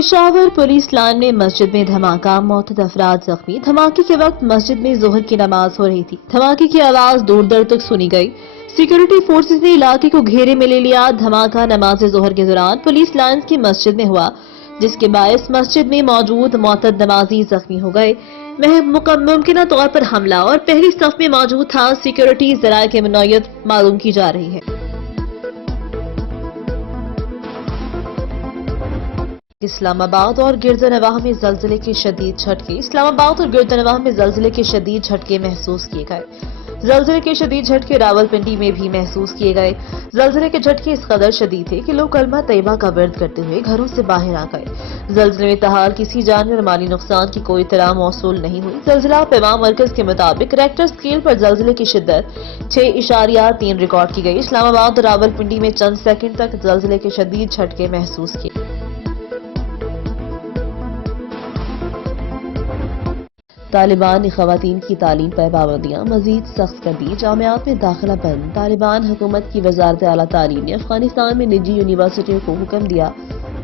Peshawar police line में मस्जिद में धमाका, मौतद अफराद जख्मी। धमाके के वक्त मस्जिद में जोहर की नमाज हो रही थी। धमाके की आवाज दूर दूर तक सुनी गई। सिक्योरिटी फोर्सेज ने इलाके को घेरे में ले लिया। धमाका नमाज जोहर के दौरान पुलिस लाइन की मस्जिद में हुआ, जिसके बायस मस्जिद में मौजूद मौतद नमाजी जख्मी हो गए। मुमकिन तौर पर हमला और पहली सफ में मौजूद था। सिक्योरिटी जराये की मनोयत मालूम की जा रही है। इस्लामाबाद और गिरदनवाह में जलजिले के शदीद झटके। इस्लामाबाद और गिरदनवाह में जलजिले के शदीद झटके महसूस किए गए। जलजिले के शदीद झटके रावलपिंडी में भी महसूस किए गए। जलजिले के झटके इस कदर शदीद थे कि लोग कलमा तैयबा का विर्द करते हुए घरों से बाहर आ गए। जलजिले में तहाल किसी जानी और माली नुकसान की कोई इत्तला मौसूल नहीं हुई। जलजिला पैमा मरकज के मुताबिक रेक्टर स्केल पर जलजिले की शिद्दत 6.3 रिकॉर्ड की गई। इस्लामाबाद और रावलपिंडी में चंद सेकंड तक जलजिले के शदीद झटके महसूस किए। तालिबान ने खवातीन की तालीम पर पाबंदियां मजीद सख्त कर दी। जामियात में दाखिला बंद। तालिबान हुकूमत की वजारत आला तालीम ने अफगानिस्तान में निजी यूनिवर्सिटियों को हुक्म दिया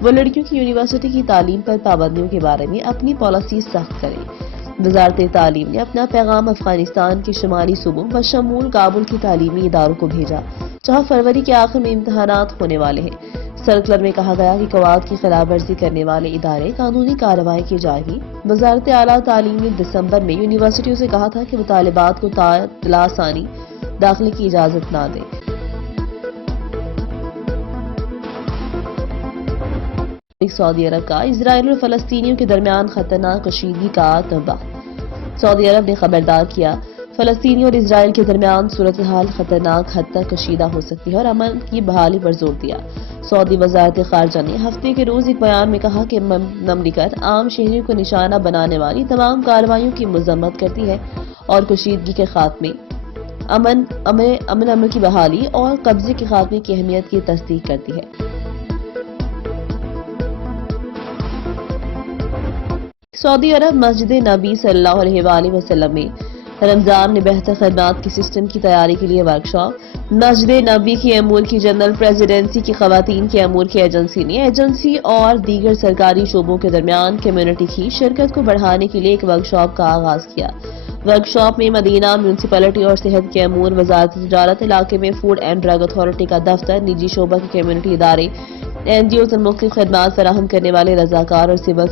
वो लड़कियों की यूनिवर्सिटी की तालीम पर पाबंदियों के बारे में अपनी पॉलिसी सख्त करें। वजारत तालीम ने अपना पैगाम अफगानिस्तान के शुमाली सूबों बशमूल काबुल के तालीमी इदारों को भेजा, जहां फरवरी के आखिर में इम्तहानात होने वाले हैं। सर्कुलर में कहा गया कि कवायद की खिलाफ वर्जी करने वाले इदारे कानूनी कार्रवाई की जाएगी। वजारत आला तालीम ने दिसंबर में यूनिवर्सिटियों से कहा था कि वो तालिबात को तालासानी दाखिले की इजाजत न दें। सऊदी अरब का इजराइल और फलस्तीनियों के दरमियान खतरनाक कशीदगी का तौबा। सऊदी अरब ने खबरदार किया, फलस्तीनी और इजराइल के दरमियान सूरत हाल खतरनाक हद तक कशीदा हो सकती है और अमन की बहाली पर जोर दिया। सऊदी वजारत खारजा ने हफ्ते के रोज एक बयान में कहा कि ममलिकत आम शहरियों को निशाना बनाने वाली तमाम कार्रवाइयों की मजम्मत करती है और कशीदगी के खात्मे, अमन की बहाली और कब्जे के खात्मे की अहमियत की तस्दीक करती है। सऊदी अरब मस्जिद नबी सल्लल्लाहु अलैहि वसल्लम में रमजान में बेहतर खदमात की सिस्टम की तैयारी के लिए वर्कशॉप। मस्जिद नबी की अमूर की जनरल प्रेसिडेंसी की खवातीन की अमूर की एजेंसी ने एजेंसी और दीगर सरकारी शोबों के दरमियान कम्युनिटी की शिरकत को बढ़ाने के लिए एक वर्कशॉप का आगाज किया। वर्कशॉप में मदीना म्यूनसिपैलिटी और सेहत के अमूर, वजारत तिजारत, इलाके में फूड एंड ड्रग अथॉरिटी का दफ्तर, निजी शोबा के कम्युनिटी इदारे, NGOs और मुख्तलिफ खदमात फराहम करने वाले रजाकार और सिविल